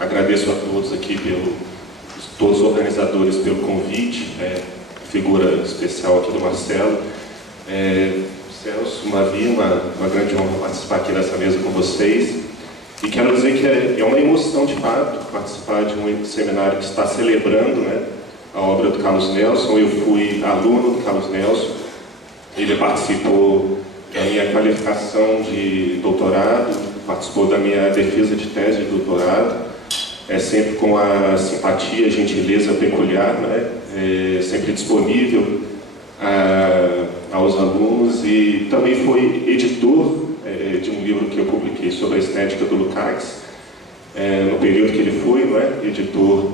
Agradeço a todos aqui, todos os organizadores pelo convite, figura especial aqui do Marcelo. Celso, Mavi, uma grande honra participar aqui dessa mesa com vocês. E quero dizer que é uma emoção, de fato, participar de um seminário que está celebrando, né, a obra do Carlos Nelson. Eu fui aluno do Carlos Nelson, ele participou da minha qualificação de doutorado, participou da minha defesa de tese de doutorado, sempre com a simpatia e gentileza peculiar, né, sempre disponível aos alunos, e também foi editor de um livro que eu publiquei sobre a estética do Lukács, no período que ele foi, editor,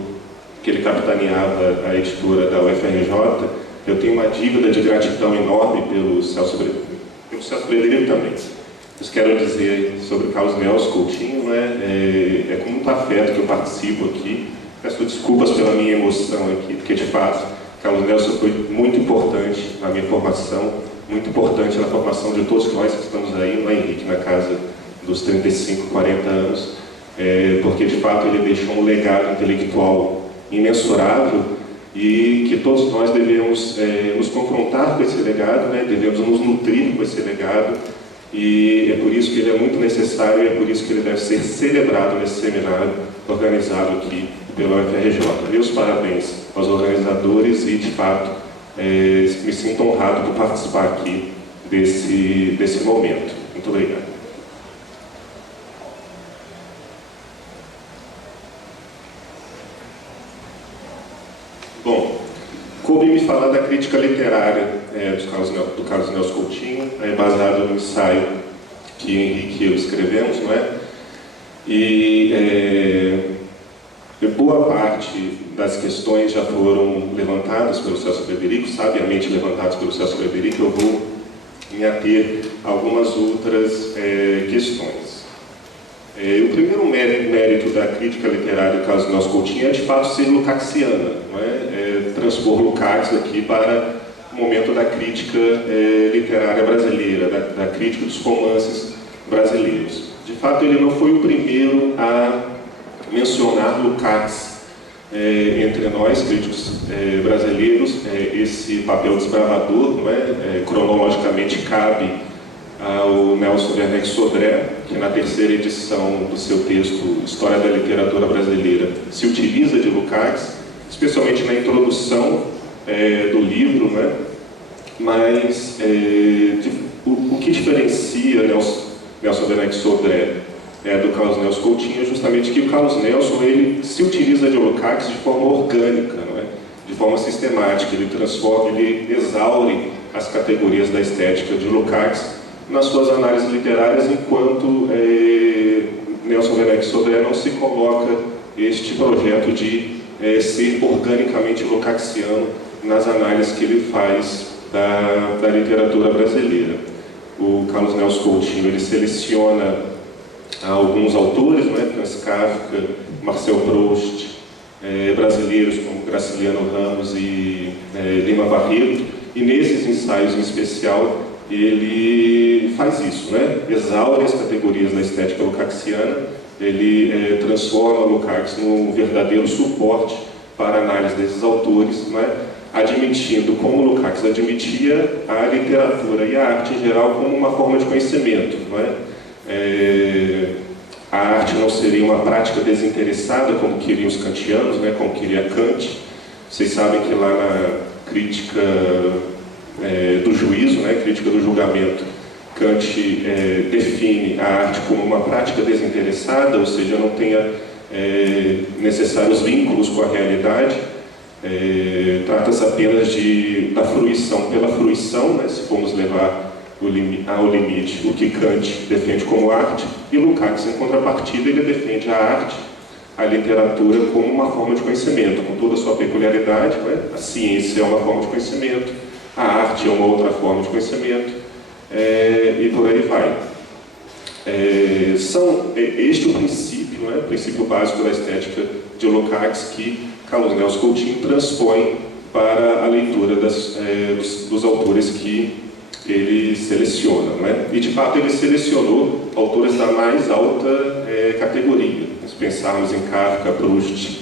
que ele capitaneava a editora da UFRJ. Eu tenho uma dívida de gratidão enorme pelo Celso Brederico também. Mas quero dizer sobre o Carlos Nelson Coutinho, é com muito afeto que eu participo aqui. Peço desculpas pela minha emoção aqui, porque de fato Carlos Nelson foi muito importante na minha formação, muito importante na formação de todos nós que estamos aí, Henrique, na casa dos 35, 40 anos, porque de fato ele deixou um legado intelectual imensurável e que todos nós devemos nos confrontar com esse legado, devemos nos nutrir com esse legado, e é por isso que ele é muito necessário e é por isso que ele deve ser celebrado nesse seminário organizado aqui pela UFRJ. Meus parabéns aos organizadores e, de fato, me sinto honrado por participar aqui desse momento. Muito obrigado. Bom, coube-me falar da crítica literária do Carlos Nelson Coutinho, baseado no ensaio que Henrique e eu escrevemos, não é? E boa parte das questões já foram levantadas pelo Celso Brederico, sabiamente levantadas pelo Celso Brederico. Eu vou me ater a algumas outras questões. O primeiro mérito da crítica literária do Carlos Nelson Coutinho é, de fato, ser lukácsiana, não é? Transpor Lukács aqui para o momento da crítica literária brasileira, da crítica dos romances brasileiros. De fato, ele não foi o primeiro a mencionar Lukács entre nós, críticos brasileiros. Esse papel desbravador, não é? Cronologicamente cabe ao Nelson Werneck Sodré, que na terceira edição do seu texto História da Literatura Brasileira se utiliza de Lukács, especialmente na introdução do livro, né? Mas o que diferencia Nelson Werneck Sodré do Carlos Nelson Coutinho é justamente que o Carlos Nelson ele se utiliza de Lukács de forma orgânica, não é? De forma sistemática. Ele transforma, ele exaure as categorias da estética de Lukács nas suas análises literárias, enquanto Nelson Werneck Sodré não se coloca este projeto de ser organicamente lukácsiano nas análises que ele faz da literatura brasileira. O Carlos Nelson Coutinho ele seleciona alguns autores, Franz Kafka, Marcel Proust, brasileiros como Graciliano Ramos e Lima Barreto, e nesses ensaios em especial ele faz isso, exaure as categorias da estética lukácsiana, ele transforma Lukács num verdadeiro suporte para a análise desses autores, admitindo, como Lukács admitia, a literatura e a arte em geral como uma forma de conhecimento. A arte não seria uma prática desinteressada, como queriam os kantianos, como queria Kant. Vocês sabem que lá na crítica do juízo, crítica do julgamento, Kant define a arte como uma prática desinteressada, ou seja, não tenha necessários vínculos com a realidade. Trata-se apenas da fruição pela fruição, se formos levar ao limite o que Kant defende como arte, e Lukács, em contrapartida, ele defende a arte, a literatura, como uma forma de conhecimento, com toda a sua peculiaridade. A ciência é uma forma de conhecimento, a arte é uma outra forma de conhecimento, e por aí vai. Este é o princípio, o princípio básico da estética de Lukács, que Carlos Nelson Coutinho transpõe para a leitura dos autores que ele seleciona, E de fato ele selecionou autores da mais alta categoria. Se pensarmos em Kafka, Proust,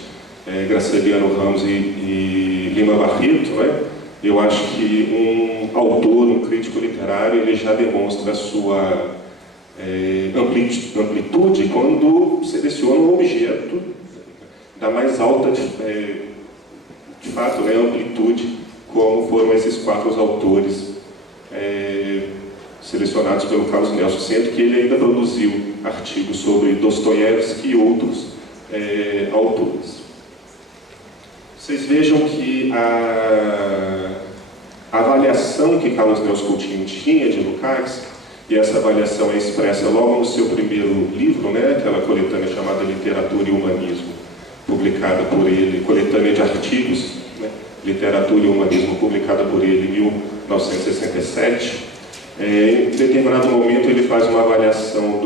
Graciliano Ramos e Lima Barreto, né? Eu acho que um autor, um crítico literário, ele já demonstra a sua amplitude quando seleciona um objeto da mais alta, de fato, né, amplitude, como foram esses 4 autores selecionados pelo Carlos Nelson, sendo que ele ainda produziu artigos sobre Dostoiévski e outros autores. Vocês vejam que a avaliação que Carlos Nelson Coutinho tinha de Lukács, e essa avaliação é expressa logo no seu primeiro livro, né, aquela coletânea chamada Literatura e Humanismo, publicada por ele, coletânea de artigos, né, Literatura e Humanismo, publicada por ele em 1967. Em determinado momento ele faz uma avaliação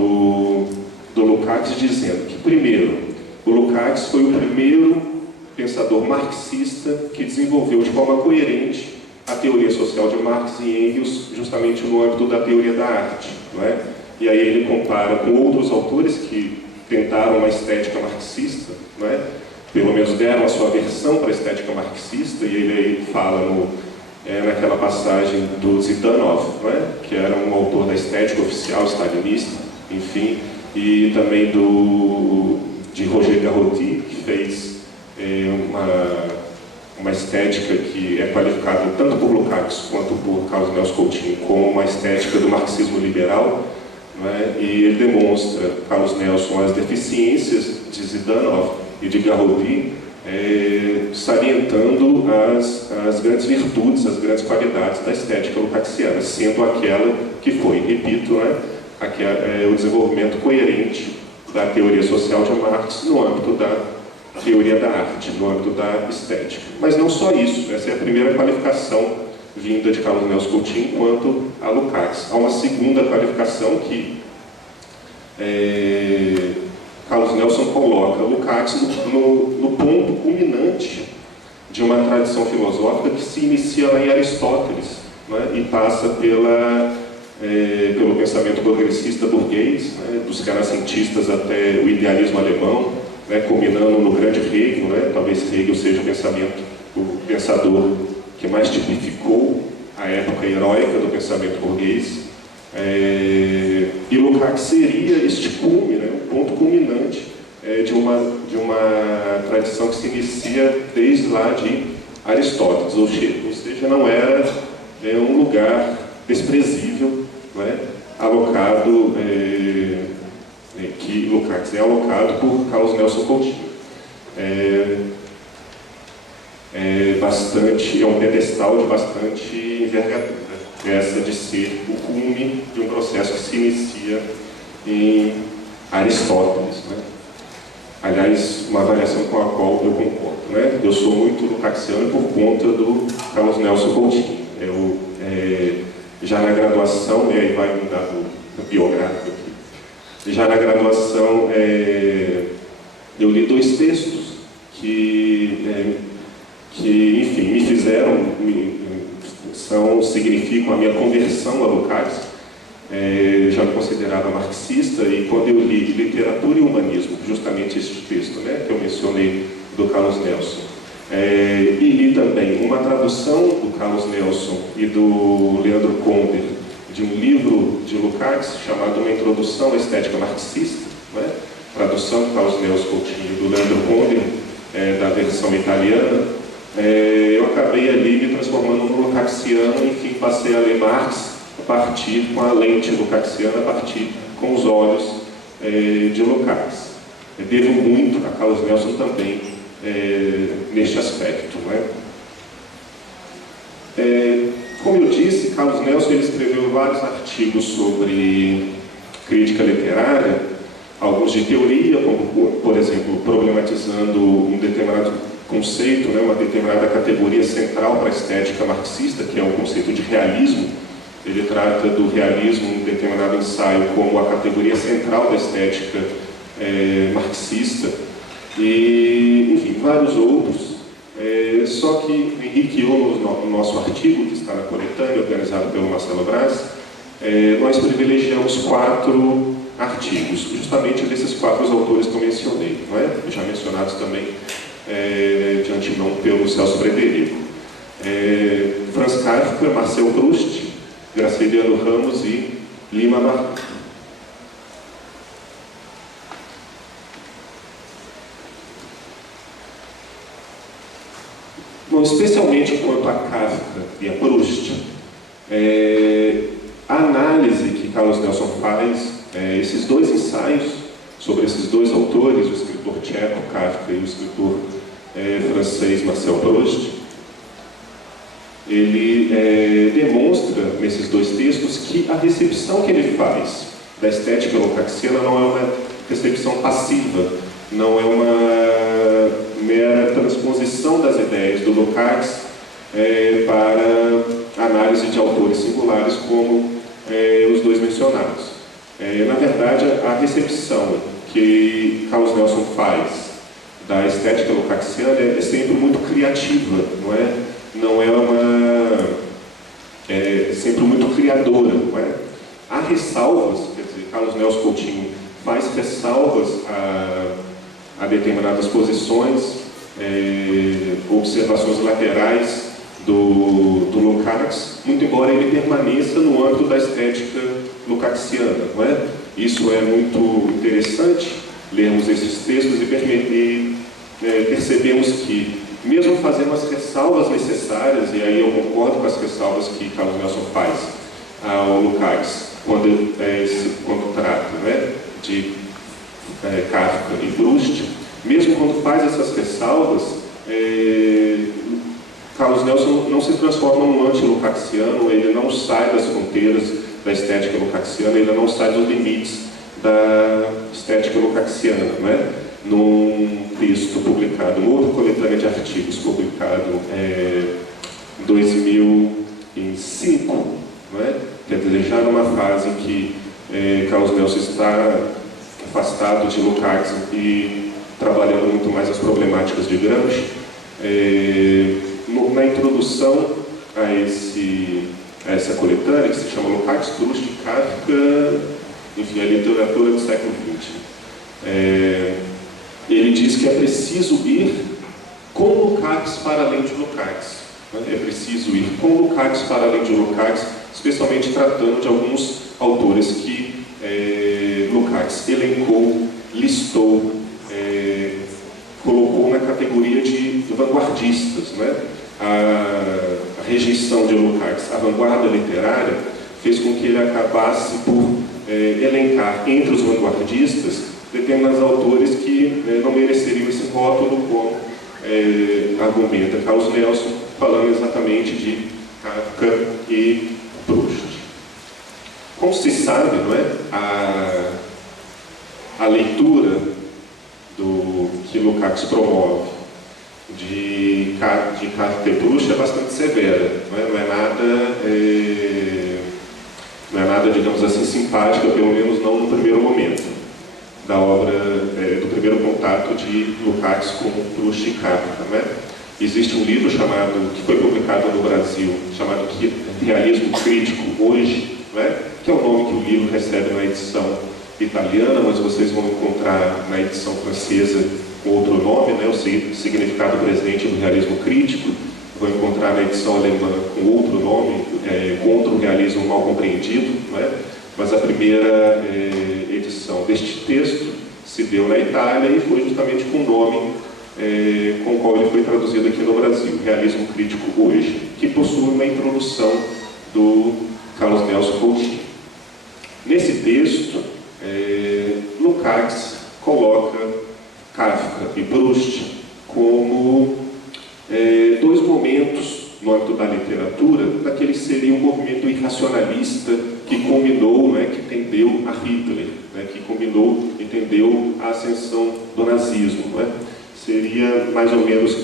do Lukács, dizendo que, primeiro, o Lukács foi o primeiro pensador marxista que desenvolveu de forma coerente a teoria social de Marx e Engels, justamente no âmbito da teoria da arte, não é? E aí ele compara com outros autores que tentaram uma estética marxista, não é? Pelo menos deram a sua versão para a estética marxista, e ele aí fala naquela passagem do Zitanov, não é? Que era um autor da estética oficial stalinista, enfim, e também de Roger Garaudy, que fez uma estética que é qualificada tanto por Lukács quanto por Carlos Nelson Coutinho como uma estética do marxismo liberal, não é? E ele demonstra, Carlos Nelson, as deficiências de Zitanov e de Garaudy, salientando as grandes virtudes, as grandes qualidades da estética lukácsiana, sendo aquela que foi, repito, né, o desenvolvimento coerente da teoria social de Marx no âmbito da teoria da arte, no âmbito da estética. Mas não só isso, essa é a primeira qualificação vinda de Carlos Nelson Coutinho quanto a Lukács. Há uma segunda qualificação que Carlos Nelson coloca Lukács no ponto culminante de uma tradição filosófica que se inicia lá em Aristóteles, né, e passa pelo pensamento progressista burguês, né, dos renascentistas até o idealismo alemão, né, culminando no grande Hegel, né, talvez Hegel seja o pensador que mais tipificou a época heróica do pensamento burguês. E Lukács seria este cume, né, o ponto culminante de uma tradição que se inicia desde lá de Aristóteles, ou seja, não era um lugar desprezível, né, alocado, que Lukács é alocado por Carlos Nelson Coutinho. É um pedestal de bastante envergadura, essa de ser o cume de um processo que se inicia em Aristóteles, né? Aliás, uma avaliação com a qual eu concordo, né? Eu sou muito lukácsiano por conta do Carlos Nelson Coutinho. Já na graduação, aí vai um dado biográfico aqui, já na graduação eu li 2 textos que enfim, me fizeram, significam a minha conversão a Lukács. Eu já me considerava marxista, e quando eu li Literatura e Humanismo, justamente este texto, né, que eu mencionei, do Carlos Nelson, e li também uma tradução do Carlos Nelson e do Leandro Conder de um livro de Lukács chamado Uma Introdução à Estética Marxista, né, tradução do Carlos Nelson Coutinho e do Leandro Conder, da versão italiana. Eu acabei ali me transformando num lukácsiano, enfim, passei a ler Marx com a lente lukácsiana, a partir com os olhos de Lukács. Devo muito a Carlos Nelson também neste aspecto, não é? Como eu disse, Carlos Nelson ele escreveu vários artigos sobre crítica literária, alguns de teoria, como, por exemplo, problematizando um determinado conceito, né, uma determinada categoria central para a estética marxista, que é o conceito de realismo. Ele trata do realismo, um determinado ensaio, como a categoria central da estética marxista, e, enfim, vários outros. Só que enriqueceu no nosso artigo, que está na coletânea, organizado pelo Marcelo Braz, nós privilegiamos 4 artigos, justamente desses 4 autores que eu mencionei, não é? Já mencionados também de antemão pelo Celso Frederico. Franz Kafka, Marcel Proust, Graciliano Ramos e Lima Barreto. Bom, especialmente quanto a Kafka e a Proust, a análise que Carlos Nelson faz, esses 2 ensaios sobre esses 2 autores, o escritor tcheco Kafka e o escritor francês Marcel Proust, ele demonstra nesses 2 textos que a recepção que ele faz da estética lukácsiana não é uma recepção passiva, não é uma mera transposição das ideias do Lukács para análise de autores singulares como os 2 mencionados. Na verdade, a recepção que Carlos Nelson faz da estética lukácsiana é sempre muito criativa, não é? Não é sempre muito criadora, não é? Há ressalvas, quer dizer, Carlos Nelson Coutinho faz ressalvas a determinadas posições, observações laterais do Lukács, muito embora ele permaneça no âmbito da estética lukácsiana, não é? Isso é muito interessante, lermos esses textos e percebemos que, mesmo fazendo as ressalvas necessárias, e aí eu concordo com as ressalvas que Carlos Nelson faz ao Lukács, quando trata, né, de Kafka e Proust, mesmo quando faz essas ressalvas, Carlos Nelson não se transforma num anti-lukácsiano, ele não sai das fronteiras da estética lukácsiana, ele não sai dos limites da estética lukácsiana, né? Num texto publicado, numa outra coletânea de artigos publicado em 2005, não é? Quer dizer, já numa fase em que Carlos Nelson está afastado de Lukács e trabalhando muito mais as problemáticas de Gramsci. Na introdução a essa coletânea, que se chama Lukács, Proust, Kafka, enfim, a literatura do século XX, ele diz que é preciso ir com Lukács para além de Lukács. É preciso ir com Lukács para além de Lukács, especialmente tratando de alguns autores que Lukács elencou, listou, colocou na categoria de vanguardistas, né? A rejeição de Lukács à vanguarda literária fez com que ele acabasse por elencar entre os vanguardistas determinados autores que não mereceriam esse rótulo, como argumenta Carlos Nelson, falando exatamente de Kafka e Proust. Como se sabe, não é? A leitura que Lukács promove de Kafka e Proust é bastante severa, não é nada, digamos assim, simpática, pelo menos não no primeiro momento da obra, do primeiro contato de Lukács com Proust e Kafka, né? Existe um livro que foi publicado no Brasil, chamado Realismo Crítico Hoje, né? Que é o nome que o livro recebe na edição italiana, mas vocês vão encontrar na edição francesa com outro nome, né? O significado presente do realismo crítico. Vão encontrar na edição alemã com outro nome, Contra o Realismo Mal Compreendido, né? Mas a primeira edição deste texto se deu na Itália e foi justamente com o nome com o qual ele foi traduzido aqui no Brasil, Realismo Crítico Hoje, que possui uma introdução do Carlos Nelson Coutinho. Nesse texto, Lukács coloca Kafka e Proust como 2 momentos no âmbito da literatura daquele que seria um movimento irracionalista que combinou, né, que tendeu a Hitler, né, que combinou e tendeu a ascensão do nazismo, né? Seria mais ou menos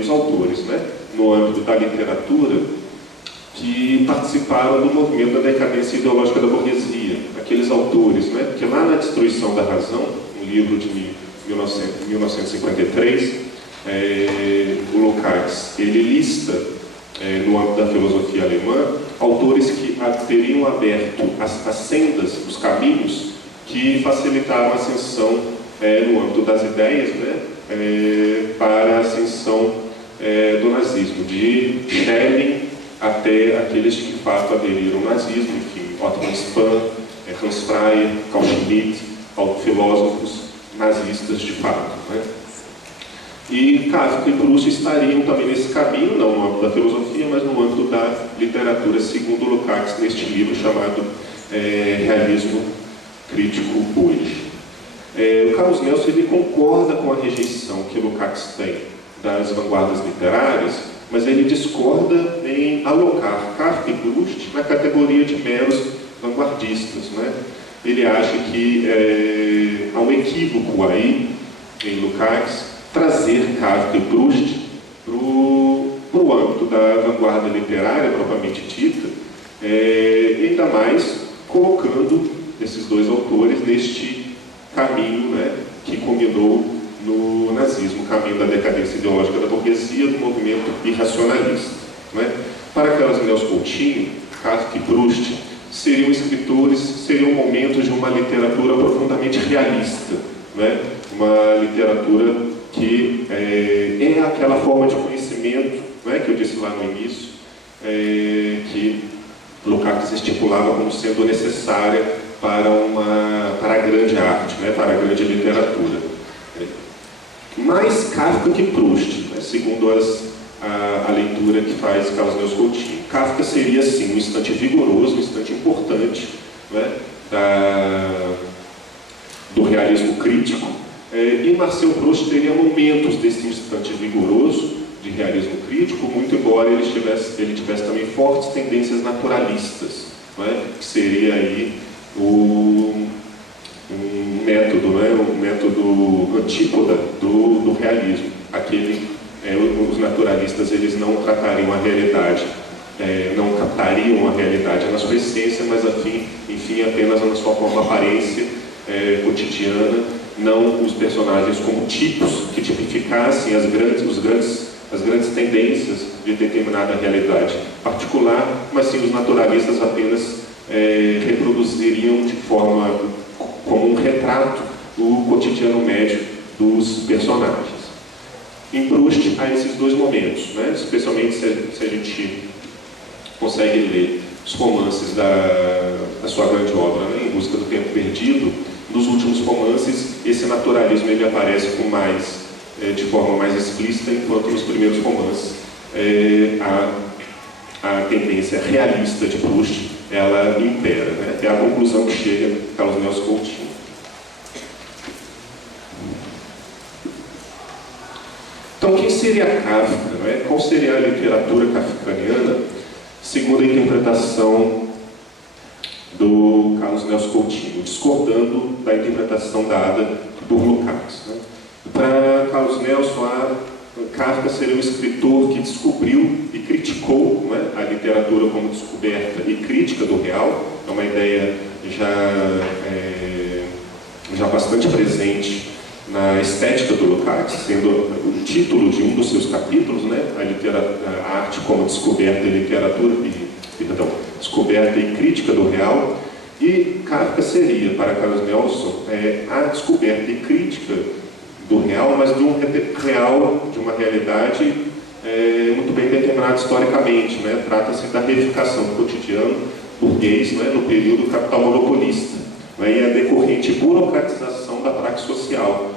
os autores, né, no âmbito da literatura que participaram do movimento da decadência ideológica da burguesia, aqueles autores, né, que lá na Destruição da Razão, um livro de 1953, o Lukács, ele lista, no âmbito da filosofia alemã, autores que teriam aberto as sendas, os caminhos que facilitaram a ascensão no âmbito das ideias, né, para a ascensão do nazismo, de Schelling até aqueles que de fato aderiram ao nazismo, enfim, Otto Spahn, Hans Freyer, Carl Schmitt, filósofos nazistas de fato, né? E Kafka e Proust estariam também nesse caminho, não no âmbito da filosofia, mas no âmbito da literatura, segundo Lukács, neste livro chamado Realismo Crítico hoje. O Carlos Nelson ele concorda com a rejeição que Lukács tem das vanguardas literárias, mas ele discorda em alocar Kafka e Proust na categoria de meros vanguardistas, né? Ele acha que há um equívoco aí em Lukács trazer Kafka e Proust para o âmbito da vanguarda literária propriamente dita, ainda mais colocando esses dois autores neste caminho, né, que culminou no nazismo, o caminho da decadência ideológica da burguesia, do movimento irracionalista, né? Para Carlos Nelson Coutinho, Kafka e Proust seriam escritores, seriam momentos de uma literatura profundamente realista, né? Uma literatura que é aquela forma de conhecimento, né, que eu disse lá no início, que Lukács estipulava como sendo necessária para a grande arte, né, para a grande literatura. Mais Kafka que Proust, né, segundo a leitura que faz Carlos Nelson Coutinho. Kafka seria, sim, um instante vigoroso, um instante importante, né, do realismo crítico, e Marcel Proust teria momentos desse instante vigoroso de realismo crítico, muito embora ele tivesse também fortes tendências naturalistas, né, que seria aí um método, né, um método antípoda do realismo. Os naturalistas eles não tratariam a realidade, não captariam a realidade na sua essência, mas enfim, apenas na sua forma aparência cotidiana, não os personagens como tipos que tipificassem as grandes tendências de determinada realidade particular, mas sim os naturalistas apenas reproduziriam de forma como um retrato o cotidiano médio dos personagens. Em Proust há esses dois momentos, né? Especialmente se a gente consegue ler os romances da sua grande obra, né? Em Busca do Tempo Perdido. Nos últimos romances, esse naturalismo ele aparece de forma mais explícita, enquanto nos primeiros romances a tendência realista de Proust ela impera, né? É a conclusão que chega Carlos Nelson Coutinho. Então, quem seria Kafka, né? Qual seria a literatura kafkaniana, segundo a interpretação do Carlos Nelson Coutinho, discordando da interpretação dada por Lukács, né? Para Carlos Nelson, Kafka seria um escritor que descobriu e criticou, né, a literatura como descoberta e crítica do real. É uma ideia já bastante presente na estética do Lukács, sendo o título de um dos seus capítulos, né, a arte como descoberta e literatura, descoberta e crítica do real. E Kafka seria, para Carlos Nelson, a descoberta e crítica do real, mas de uma realidade muito bem determinada historicamente, né? Trata-se da reificação do cotidiano burguês, né, no período capital monopolista, né, e a decorrente burocratização da praxe social,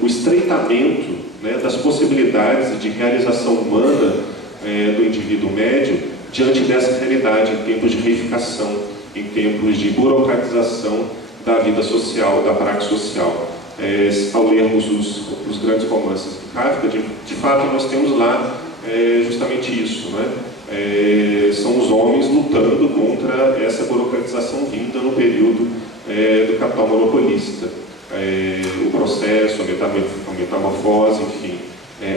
o estreitamento, né, das possibilidades de realização humana do indivíduo médio diante dessa realidade em tempos de reificação, em tempos de burocratização da vida social, da praxe social. Ao lermos os grandes romances de Kafka, de fato nós temos lá justamente isso, né? São os homens lutando contra essa burocratização vinda no período do capital monopolista. O processo, a metamorfose, enfim,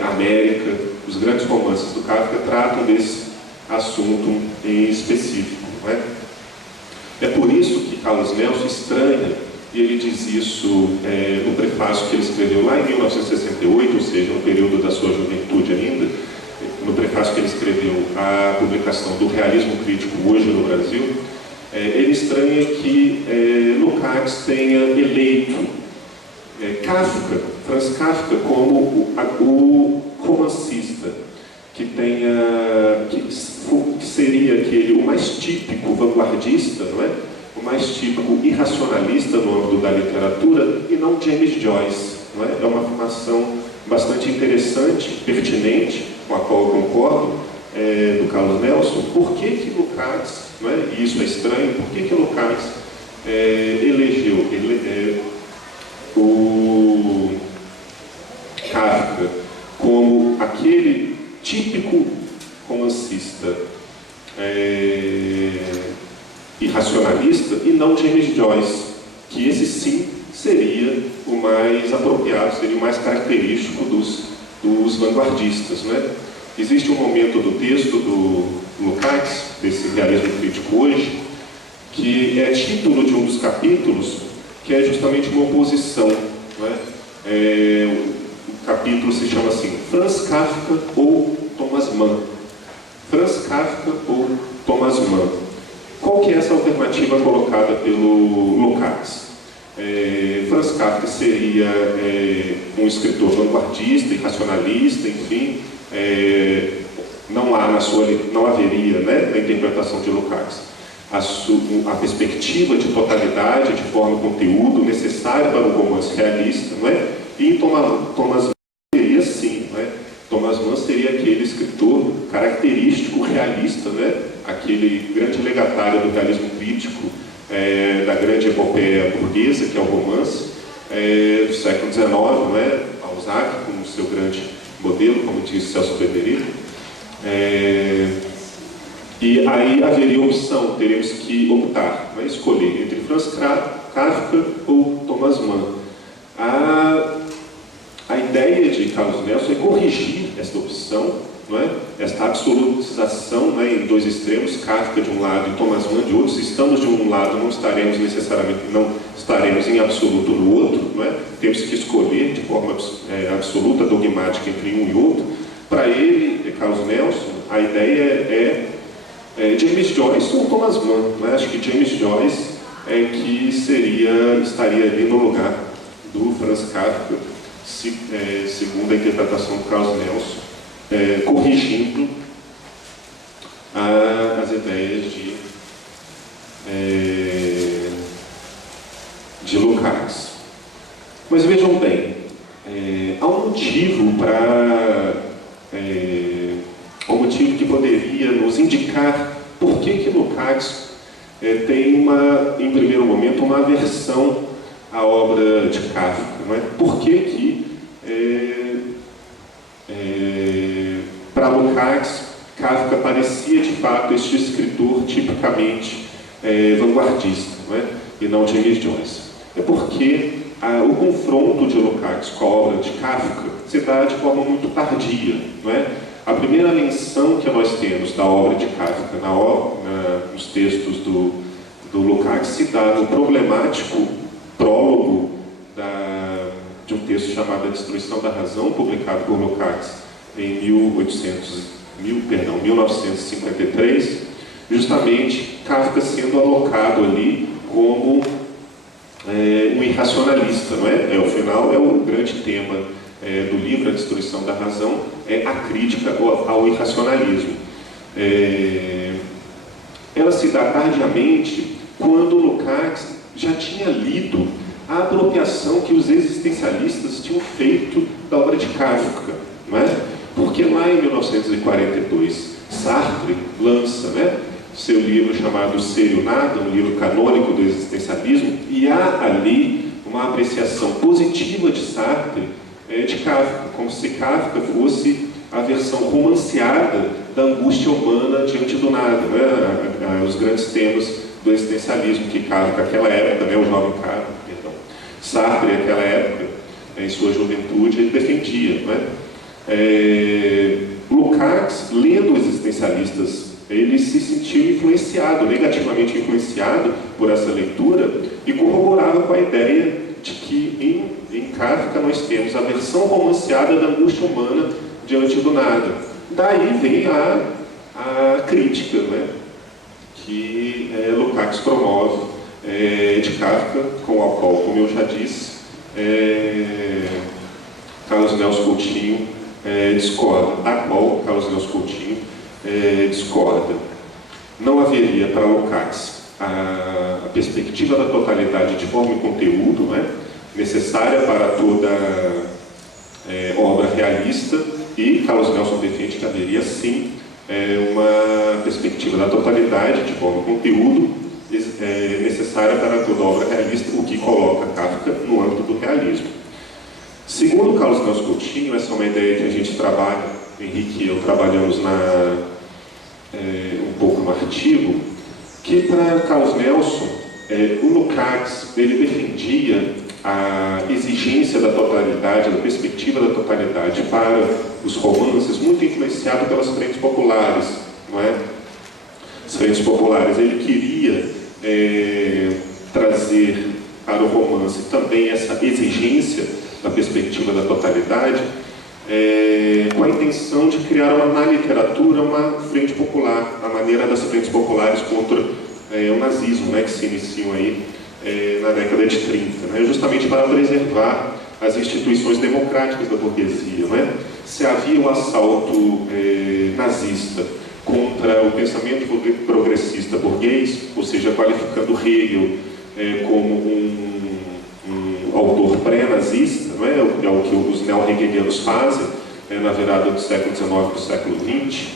a América. Os grandes romances do Kafka tratam desse assunto em específico, não é? É por isso que Carlos Nelson estranha, e ele diz isso no prefácio que ele escreveu lá em 1968, ou seja, no período da sua juventude ainda, no prefácio que ele escreveu à publicação do Realismo Crítico hoje no Brasil, ele estranha que Lukács tenha eleito Kafka, Franz Kafka, como o romancista que seria o mais típico vanguardista, não é? O mais típico irracionalista no âmbito da literatura, e não James Joyce. Não é? É uma afirmação bastante interessante, pertinente, com a qual eu concordo, do Carlos Nelson. Por que Lukács, não é? E isso é estranho, por que Lukács elegeu o Kafka como aquele típico romancista irracionalista e não James Joyce, que esse sim seria o mais apropriado, seria o mais característico dos vanguardistas, né? Existe um momento do texto do Lukács, desse realismo crítico hoje, que é título de um dos capítulos, que é justamente uma oposição, né? O capítulo se chama assim: Franz Kafka ou Thomas Mann. Franz Kafka ou Thomas Mann. Qual que é essa alternativa colocada pelo Lukács? Franz Kafka seria um escritor vanguardista, irracionalista, enfim, não haveria, né, na interpretação de Lukács a perspectiva de totalidade, de forma e conteúdo necessário para o romance realista, não é? E Thomas Mann seria sim, não é? Thomas Mann seria aquele escritor característico, realista, né? Aquele grande legatário do realismo crítico, da grande epopeia burguesa, que é o romance, do século XIX, não é? Balzac como seu grande modelo, como disse Celso Frederico. E aí haveria opção, teremos que optar, né? Escolher entre Franz Kafka ou Thomas Mann. A ideia de Carlos Nelson é corrigir esta opção, não é? Esta absolutização, né, em dois extremos, Kafka de um lado e Thomas Mann de outro. Se estamos de um lado, não estaremos em absoluto no outro, não é? Temos que escolher de forma absoluta, dogmática, entre um e outro. Para ele, Carlos Nelson, a ideia é James Joyce ou Thomas Mann, né? Acho que James Joyce que estaria ali no lugar do Franz Kafka, segundo a interpretação do Carlos Nelson, corrigindo as ideias de Lukács. Mas vejam bem, há um motivo que poderia nos indicar por que Lukács tem em primeiro momento, uma aversão à obra de Kafka. Não é? Por que para Lukács, Kafka parecia de fato este escritor tipicamente vanguardista, não é? E não James Joyce? É porque o confronto de Lukács com a obra de Kafka se dá de forma muito tardia, não é? A primeira menção que nós temos da obra de Kafka nos textos do Lukács se dá no problemático prólogo de um texto chamado A Destruição da Razão, publicado por Lukács em 1953, justamente Kafka sendo alocado ali como um irracionalista, não é? Afinal, é o grande tema do livro A Destruição da Razão, é a crítica ao irracionalismo. Ela se dá tardiamente quando Lukács já tinha lido a apropriação que os existencialistas tinham feito da obra de Kafka, não é? Porque lá em 1942, Sartre lança, né, seu livro chamado Ser e o Nada, um livro canônico do existencialismo, e há ali uma apreciação positiva de Sartre de Kafka, como se Kafka fosse a versão romanceada da angústia humana diante do nada, né? Os grandes temas do existencialismo que Kafka, naquela época, né, o jovem Kafka, perdão, Sartre, naquela época, em sua juventude, ele defendia, né? Lukács, lendo os existencialistas, ele se sentiu influenciado, negativamente influenciado por essa leitura, e corroborava com a ideia de que em Kafka nós temos a versão romanceada da angústia humana diante do nada. Daí vem a crítica, né, que Lukács promove de Kafka, com a qual, como eu já disse, Carlos Nelson Coutinho discorda, da qual Carlos Nelson Coutinho discorda. Não haveria para Lukács a perspectiva da totalidade de forma e conteúdo, necessária para toda obra realista, e Carlos Nelson defende que haveria sim uma perspectiva da totalidade de forma e conteúdo necessária para toda obra realista, o que coloca Kafka no âmbito do realismo. Segundo Carlos Nelson Coutinho, essa é uma ideia que a gente trabalha, Henrique e eu trabalhamos um pouco no artigo, que para Carlos Nelson, o Lukács ele defendia a exigência da totalidade, da perspectiva da totalidade para os romances, muito influenciado pelas frentes populares, não é? As frentes populares, ele queria trazer para o romance também essa exigência da perspectiva da totalidade, com a intenção de criar na literatura uma frente popular, a maneira das frentes populares contra o nazismo, que se iniciam aí na década de 30, justamente para preservar as instituições democráticas da burguesia. Se havia o assalto nazista contra o pensamento progressista burguês, ou seja, qualificando Hegel como um autor pré-nazista, é o que os neo-hegelianos fazem na virada do século XIX para o século XX,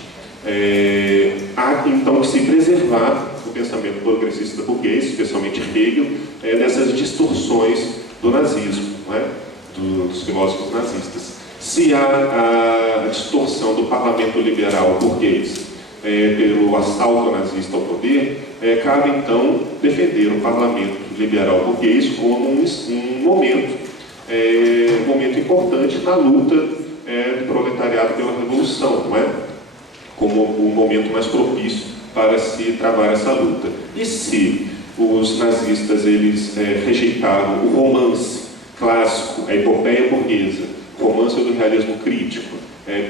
há então que se preservar o pensamento progressista burguês, especialmente Hegel, dessas distorções do nazismo, dos filósofos nazistas. Se há a distorção do parlamento liberal burguês pelo assalto nazista ao poder, cabe então defender o parlamento liberal burguês como um momento importante na luta do proletariado pela revolução, como o momento mais propício para se travar essa luta. E se os nazistas eles rejeitaram o romance clássico, a epopeia burguesa, o romance do realismo crítico,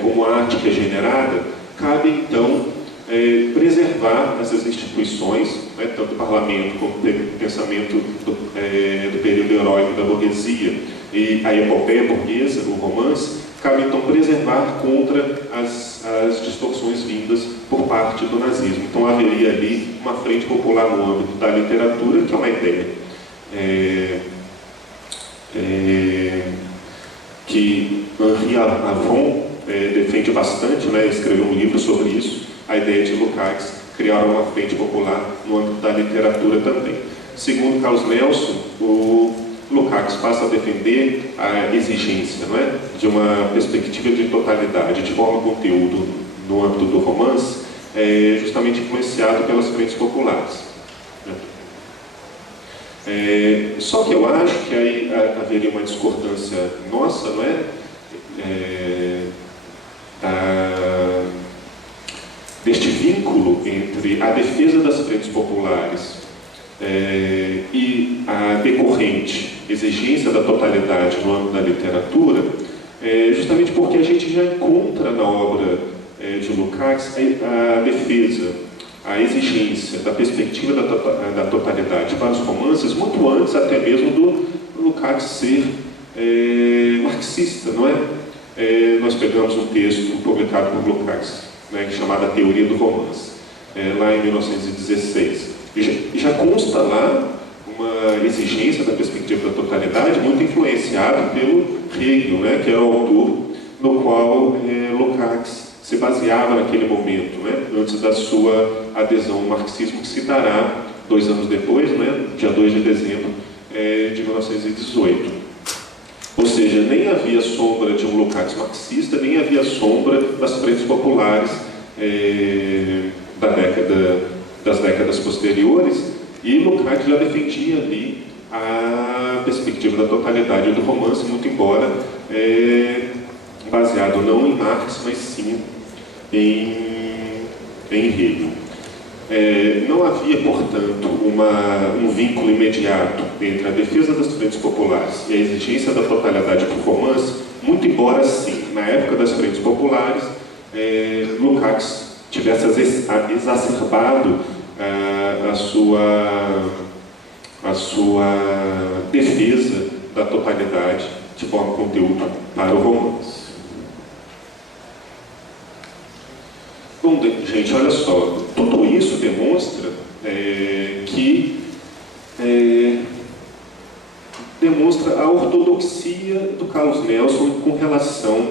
como arte regenerada, cabe então preservar essas instituições, tanto o parlamento como o pensamento do período heróico da burguesia e a epopeia burguesa, o romance, cabe então preservar contra as distorções vindas por parte do nazismo. Então haveria ali uma frente popular no âmbito da literatura, que é uma ideia que Henri Avron defende bastante, escreveu um livro sobre isso, a ideia de Lukács criar uma frente popular no âmbito da literatura também. Segundo Carlos Nelson, o Lukács passa a defender a exigência, de uma perspectiva de totalidade, de forma e conteúdo no âmbito do romance, justamente influenciado pelas frentes populares. Só que eu acho que aí haveria uma discordância nossa, deste vínculo entre a defesa das frentes populares e a decorrente exigência da totalidade no âmbito da literatura, justamente porque a gente já encontra na obra de Lukács a defesa, a exigência da perspectiva da totalidade para os romances, muito antes até mesmo do Lukács ser marxista, nós pegamos um texto publicado por Lukács, chamado A Teoria do Romance, lá em 1916. E já consta lá uma exigência da perspectiva da totalidade, muito influenciado pelo Hegel, que era o autor no qual Lukács se baseava naquele momento, antes da sua adesão ao marxismo, que se dará 2 anos depois, dia 2 de dezembro de 1918. Ou seja, nem havia sombra de um Lukács marxista, nem havia sombra das frentes populares das décadas posteriores, e Lukács já defendia ali a perspectiva da totalidade do romance, muito embora baseado não em Marx, mas sim em Hegel. Não havia, portanto, um vínculo imediato entre a defesa das frentes populares e a exigência da totalidade para o romance, muito embora, sim, na época das frentes populares, Lukács tivesse exacerbado a sua defesa da totalidade de forma conteúdo para o romance. Bom, gente, olha só, tudo isso demonstra demonstra a ortodoxia do Carlos Nelson com relação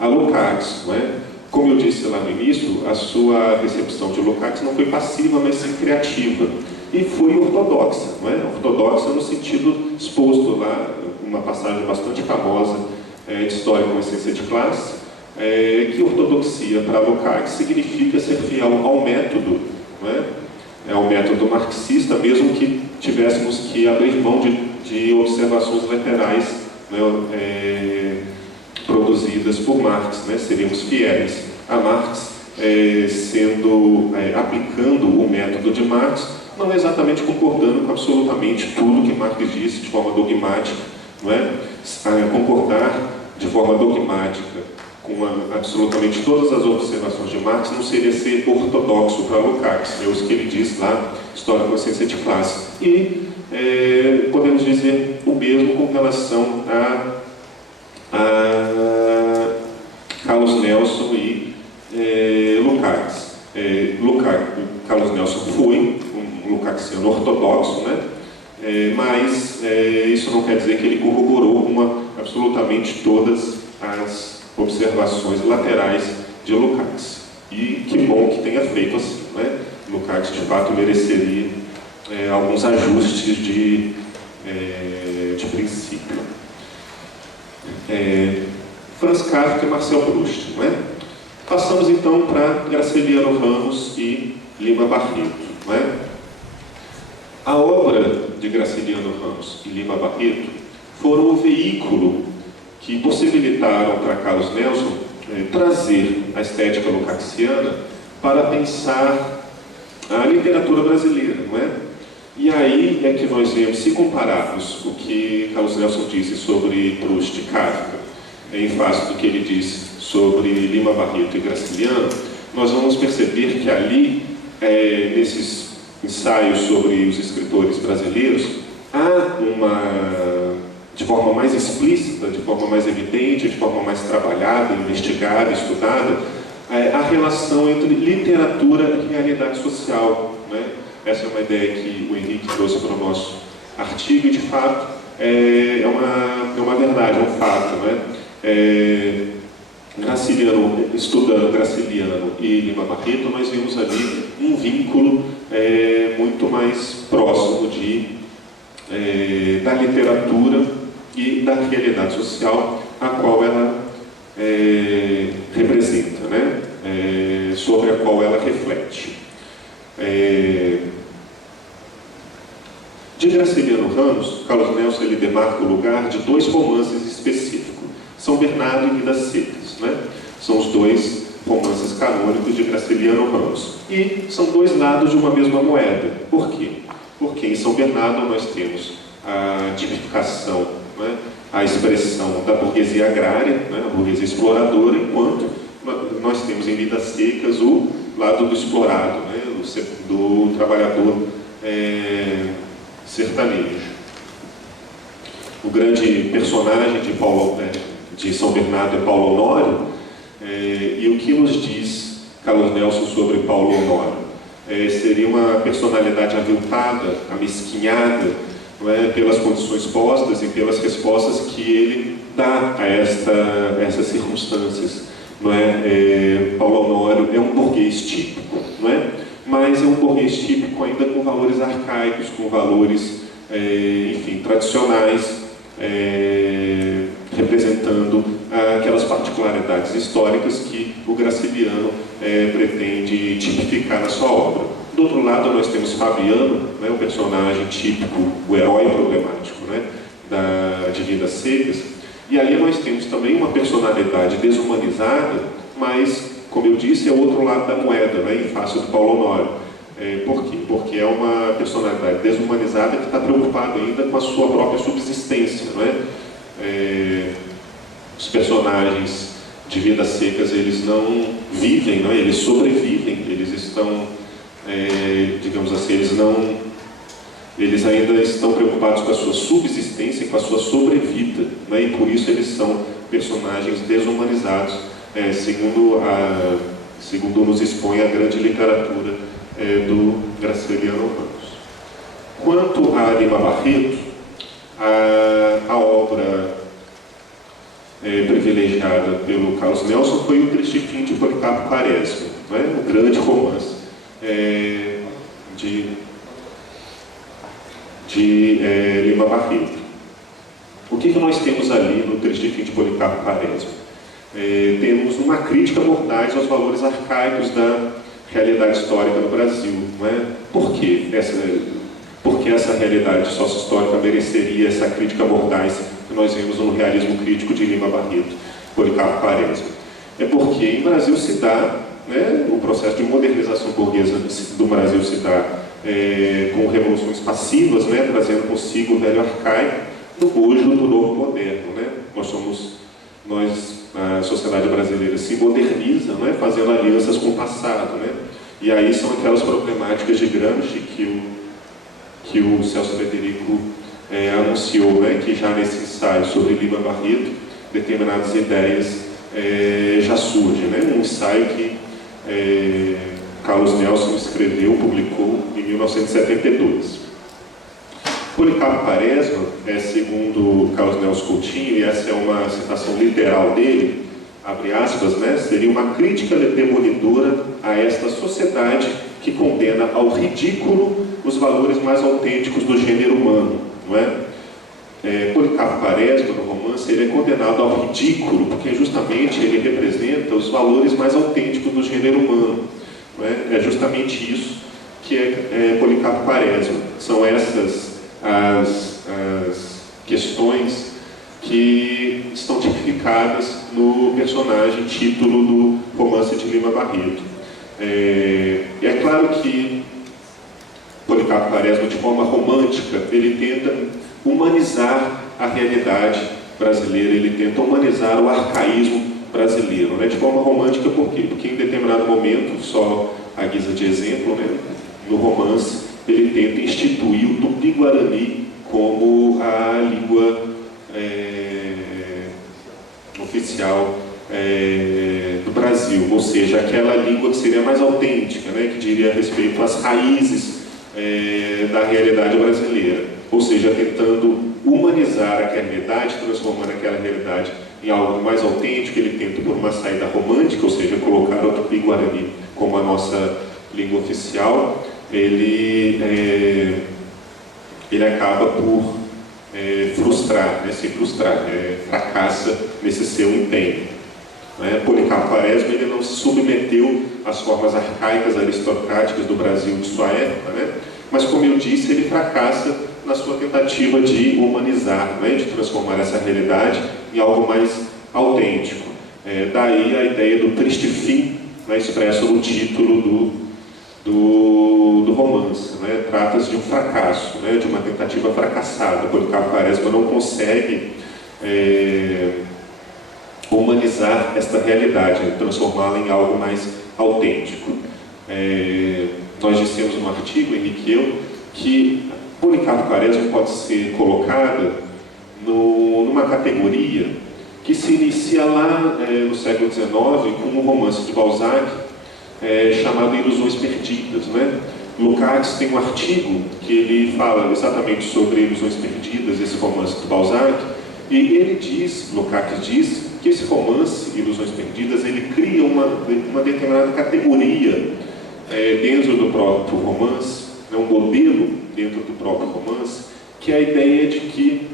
a Lukács, não é? Como eu disse lá no início, a sua recepção de Lukács não foi passiva, mas sim criativa. E foi ortodoxa, não é? Ortodoxa no sentido exposto lá, uma passagem bastante famosa de História com Essência de Classe, que ortodoxia para Lukács significa ser fiel ao método, não é? Ao método marxista, mesmo que tivéssemos que abrir mão de observações laterais, né, produzidas por Marx, né? Seríamos fiéis a Marx, aplicando o método de Marx, não exatamente concordando com absolutamente tudo que Marx disse de forma dogmática, não é? Concordar de forma dogmática com absolutamente todas as observações de Marx não seria ser ortodoxo para Lukács, é o que ele diz lá, História com Essência de Classe. E podemos dizer o mesmo com relação a Carlos Nelson e Lukács. Carlos Nelson foi um lukácsiano ortodoxo, né? Mas isso não quer dizer que ele corroborou com absolutamente todas as observações laterais de Lukács. E que bom que tenha feito assim, né? Lukács de fato mereceria alguns ajustes de princípio. Franz Kafka e Marcel Proust, né? Passamos então para Graciliano Ramos e Lima Barreto, né? A obra de Graciliano Ramos e Lima Barreto foram o veículo que possibilitaram para Carlos Nelson trazer a estética lukácsiana para pensar a literatura brasileira, não é? E aí é que nós vemos, se compararmos o que Carlos Nelson disse sobre Proust e Kafka, em face do que ele disse sobre Lima Barreto e Graciliano, nós vamos perceber que ali, nesses ensaios sobre os escritores brasileiros, há de forma mais explícita, de forma mais evidente, de forma mais trabalhada, investigada, estudada, a relação entre literatura e realidade social, né? Essa é uma ideia que o Henrique trouxe para o nosso artigo e, de fato, é uma verdade, é um fato, né? Estudando Graciliano e Lima Barreto, nós vemos ali um vínculo muito mais próximo da literatura e da realidade social a qual ela representa, né? Sobre a qual ela reflete. De Graciliano Ramos, Carlos Nelson ele demarca o lugar de dois romances específicos, São Bernardo e Vidas Secas, né? São os dois romances canônicos de Graciliano Ramos. E são dois lados de uma mesma moeda. Por quê? Porque em São Bernardo nós temos a tipificação, né? A expressão da burguesia agrária, né? A burguesia exploradora, enquanto nós temos em Vidas Secas o lado do explorado, né? do trabalhador sertanejo. O grande personagem de São Bernardo é Paulo Honório, e o que nos diz Carlos Nelson sobre Paulo Honório? Seria uma personalidade aviltada, amesquinhada, não é, pelas condições postas e pelas respostas que ele dá a essas circunstâncias. Não é? Paulo Honório é um burguês típico, não é? Mas é um burguês típico ainda com valores arcaicos, com valores, enfim, tradicionais, representando aquelas particularidades históricas que o Graciliano pretende tipificar na sua obra. Do outro lado, nós temos Fabiano, né, o personagem típico, o herói problemático, né, de Vidas Secas, e ali nós temos também uma personalidade desumanizada, mas, como eu disse, é o outro lado da moeda, né, em face do Paulo Honório. Por quê? Porque é uma personalidade desumanizada que está preocupada ainda com a sua própria subsistência, não é? Os personagens de Vidas Secas, eles não vivem, não é? Eles sobrevivem, eles estão digamos assim, eles ainda estão preocupados com a sua subsistência e com a sua sobrevida, né? E por isso eles são personagens desumanizados, segundo nos expõe a grande literatura do Graciliano Ramos. Quanto a Lima Barreto, a obra privilegiada pelo Carlos Nelson foi o Triste Fim de Policarpo Quaresma, né? O grande romance de Lima Barreto. O que nós temos ali no Triste Fim de Policarpo Quaresma? Temos uma crítica mordaz aos valores arcaicos da realidade histórica no Brasil. Não é? Por quê? Porque essa realidade sócio-histórica mereceria essa crítica mordaz que nós vemos no realismo crítico de Lima Barreto, Policarpo Quaresma? É porque em Brasil se dá, né, o processo de modernização burguesa do Brasil se dá com revoluções passivas, né, trazendo consigo o velho arcaico no bojo do novo moderno. Né? A sociedade brasileira se moderniza, né, fazendo alianças com o passado. Né? E aí são aquelas problemáticas de Gramsci que o Celso Frederico anunciou, né, que já nesse ensaio sobre Lima Barreto, determinadas ideias já surgem. Né? Um ensaio que Carlos Nelson escreveu, publicou em 1972. Policarpo Quaresma, segundo Carlos Nelson Coutinho, e essa é uma citação literal dele, abre aspas, né, seria uma crítica demolidora a esta sociedade que condena ao ridículo os valores mais autênticos do gênero humano. Não é? Policarpo Quaresma, no romance, ele é condenado ao ridículo porque justamente ele representa os valores mais autênticos do gênero humano. Não é? É justamente isso que é Policarpo Quaresma. São essas as questões que estão tipificadas no personagem título do romance de Lima Barreto. É claro que Policarpo Quaresma, de forma romântica, ele tenta humanizar a realidade brasileira, ele tenta humanizar o arcaísmo brasileiro. Né? De forma romântica, por quê? Porque em determinado momento, só à guisa de exemplo, né, no romance, ele tenta instituir o Tupi-Guarani como a língua oficial do Brasil, ou seja, aquela língua que seria mais autêntica, né, que diria respeito às raízes da realidade brasileira, ou seja, tentando humanizar aquela realidade, transformando aquela realidade em algo mais autêntico. Ele tenta por uma saída romântica, ou seja, colocar o Tupi-Guarani como a nossa língua oficial. Ele acaba por fracassa nesse seu empenho. Policarpo Quaresma, ele não se submeteu às formas arcaicas aristocráticas do Brasil de sua época, né? Mas, como eu disse, ele fracassa na sua tentativa de humanizar, né? De transformar essa realidade em algo mais autêntico. Daí a ideia do triste fim, né, expresso no título do romance. Né? Trata-se de um fracasso, né? De uma tentativa fracassada. Policarpo Quaresma não consegue humanizar esta realidade, transformá-la em algo mais autêntico. Nós dissemos no artigo, Henrique e eu, que Policarpo Quaresma pode ser colocada numa categoria que se inicia lá no século XIX com um romance de Balzac chamado Ilusões Perdidas. Né? Lukács tem um artigo que ele fala exatamente sobre Ilusões Perdidas, esse romance de Balzac, e ele diz, Lukács diz, que esse romance, Ilusões Perdidas, ele cria uma determinada categoria dentro do próprio romance, um modelo dentro do próprio romance, que é a ideia de que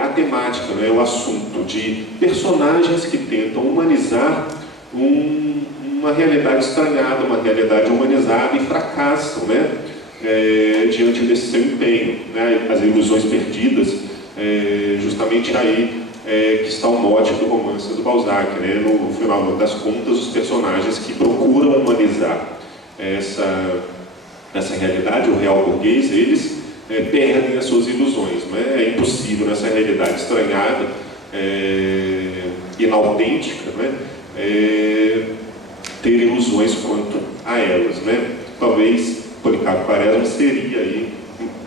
a temática, né, o assunto de personagens que tentam humanizar uma realidade estranhada, uma realidade humanizada e fracassam, né, diante desse seu empenho. Né? As Ilusões Perdidas, justamente aí que está o mote do romance do Balzac. Né? No final das contas, os personagens que procuram humanizar essa realidade, o real burguês, eles perdem as suas ilusões. Né? É impossível nessa realidade estranhada, inautêntica, né? Ter ilusões quanto a elas. Né? Talvez Policarpo Quaresma seria aí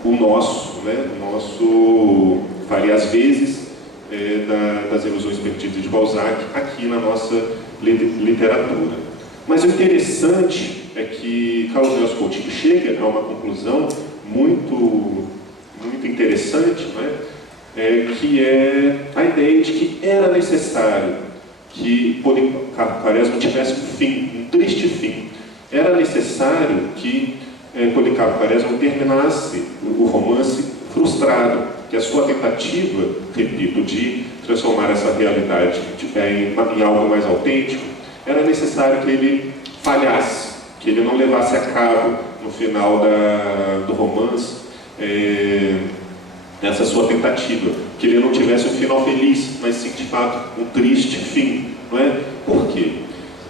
o nosso, né, faria as vezes das Ilusões Perdidas de Balzac aqui na nossa literatura. Mas o interessante é que Carlos Nelson Coutinho chega a uma conclusão muito interessante, né, que é a ideia de que era necessário que Policarpo Quaresma tivesse um fim, um triste fim. Era necessário que Policarpo Quaresma terminasse o romance frustrado, que a sua tentativa, repito, de transformar essa realidade em algo mais autêntico, era necessário que ele falhasse, que ele não levasse a cabo, no final do romance, essa sua tentativa, que ele não tivesse um final feliz, mas sim, de fato, um triste fim. Não é? Por quê?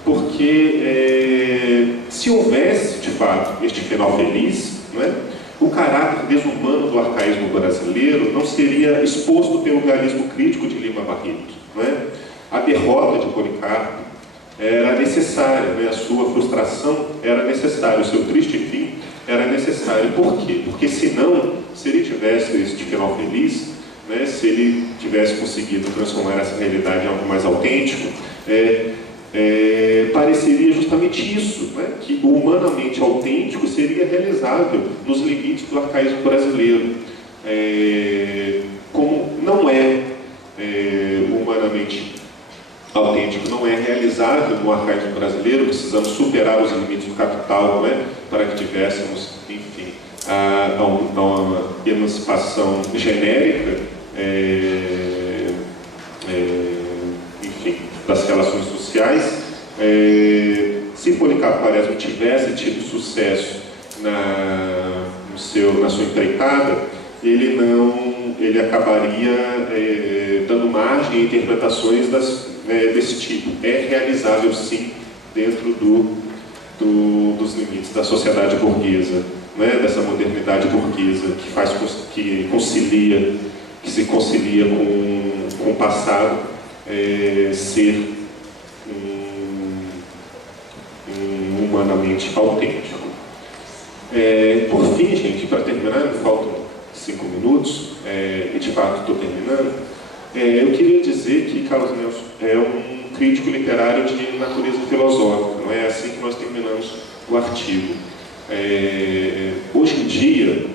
Porque se houvesse, de fato, este final feliz, não é? O caráter desumano do arcaísmo brasileiro não seria exposto pelo realismo crítico de Lima Barreto. Não é? A derrota de Policarpo era necessária, né? A sua frustração era necessária, o seu triste fim era necessário. Por quê? Porque senão, se ele tivesse este final feliz, né? Se ele tivesse conseguido transformar essa realidade em algo mais autêntico, pareceria justamente isso, né? Que o humanamente autêntico seria realizável nos limites do arcaísmo brasileiro. Como não humanamente autêntico, não é realizável no arcaísmo brasileiro, precisamos superar os limites do capital, né? Para que tivéssemos, enfim, uma emancipação genérica, enfim, das relações sociais. Se Policarpo Quaresma tivesse tido sucesso na sua empreitada, ele acabaria dando margem a interpretações desse tipo. É realizável, sim, dentro dos limites da sociedade burguesa, né? Dessa modernidade burguesa que se concilia com o passado, ser humanamente autêntico. Por fim, gente, para terminar, me faltam 5 minutos, e de fato estou terminando, eu queria dizer que Carlos Nelson é um crítico literário de natureza filosófica, não é assim que nós terminamos o artigo. Hoje em dia,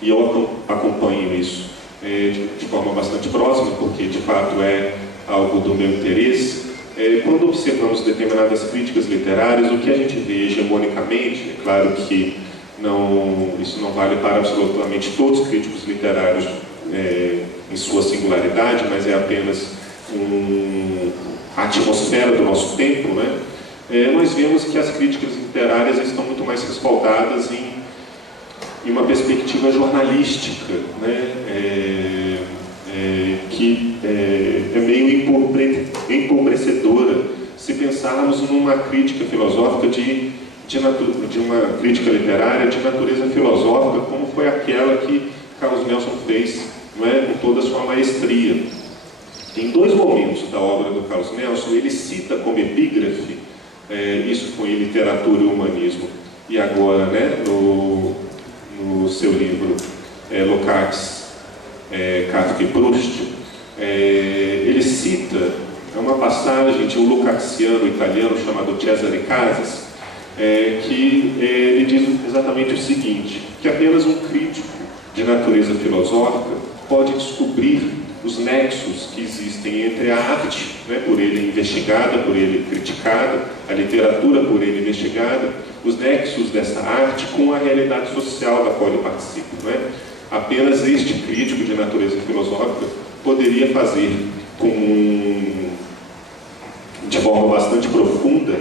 e eu acompanho isso de forma bastante próxima, porque de fato é algo do meu interesse, quando observamos determinadas críticas literárias, o que a gente vê hegemonicamente, é claro que isso não vale para absolutamente todos os críticos literários em sua singularidade, mas é apenas a atmosfera do nosso tempo, né? Nós vemos que as críticas literárias estão muito mais respaldadas em uma perspectiva jornalística, né? Que é meio empobrecedora se pensarmos numa crítica filosófica de uma crítica literária de natureza filosófica, como foi aquela que Carlos Nelson fez, não é? Com toda a sua maestria. Em 2 momentos da obra do Carlos Nelson, ele cita como epígrafe, isso foi em Literatura e Humanismo, e agora, né, no seu livro Lukács, Kafka e Proust, ele cita uma passagem de um lukácsiano italiano chamado Cesare Casas, que ele diz exatamente o seguinte, que apenas um crítico de natureza filosófica pode descobrir os nexos que existem entre a arte, né, por ele investigada, por ele criticada, a literatura por ele investigada, os nexos dessa arte com a realidade social da qual ele participa, né? Apenas este crítico de natureza filosófica poderia fazer de forma bastante profunda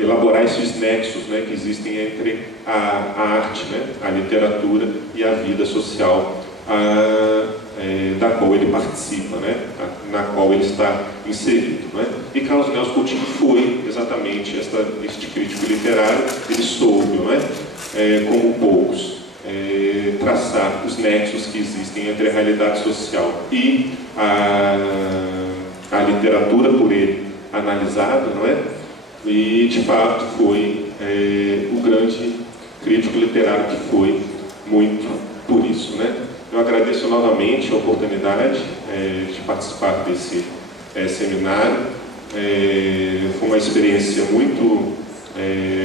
elaborar esses nexos, né, que existem entre a arte, né, a literatura e a vida social da qual ele participa, né, na qual ele está inserido, né? E Carlos Nelson Coutinho foi exatamente este crítico literário. Ele soube, não é? Como poucos, traçar os nexos que existem entre a realidade social e a literatura por ele analisada, não é? E, de fato, foi o grande crítico literário que foi, muito por isso, né? Eu agradeço novamente a oportunidade de participar desse seminário. Foi uma experiência muito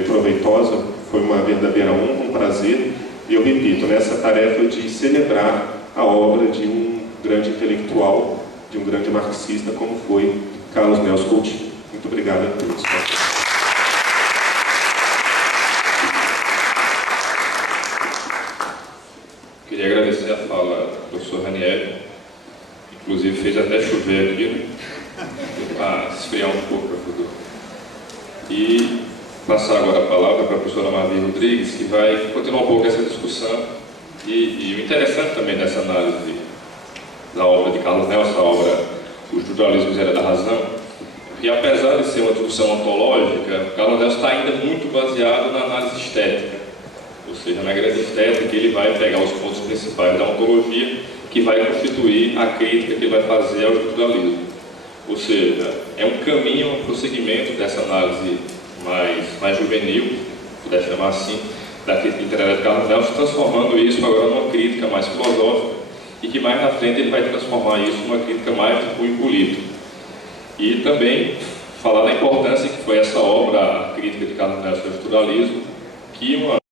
proveitosa, foi uma verdadeira honra, um prazer. E eu repito, nessa tarefa de celebrar a obra de um grande intelectual, de um grande marxista, como foi Carlos Nelson Coutinho. Muito obrigado a todos. Queria agradecer a fala do professor Ranieri, inclusive fez até chover aqui, né? Para esfriar um pouco para o futuro. E passar agora a palavra para a professora Marli Rodrigues, que vai continuar um pouco essa discussão. E o interessante também dessa análise da obra de Carlos Nelson, a obra O Estruturalismo e Miséria da Razão, que apesar de ser uma discussão ontológica, Carlos Nelson está ainda muito baseado na análise estética. Ou seja, na grande estética, ele vai pegar os pontos principais da ontologia que vai constituir a crítica que ele vai fazer ao estruturalismo. Ou seja, é um caminho, um prosseguimento dessa análise mais juvenil, se puder chamar assim, da crítica literária de Carlos Nelson, transformando isso agora numa crítica mais filosófica e que mais na frente ele vai transformar isso numa crítica mais de cunho político. E também falar da importância que foi essa obra, a crítica de Carlos Nelson ao estruturalismo, que uma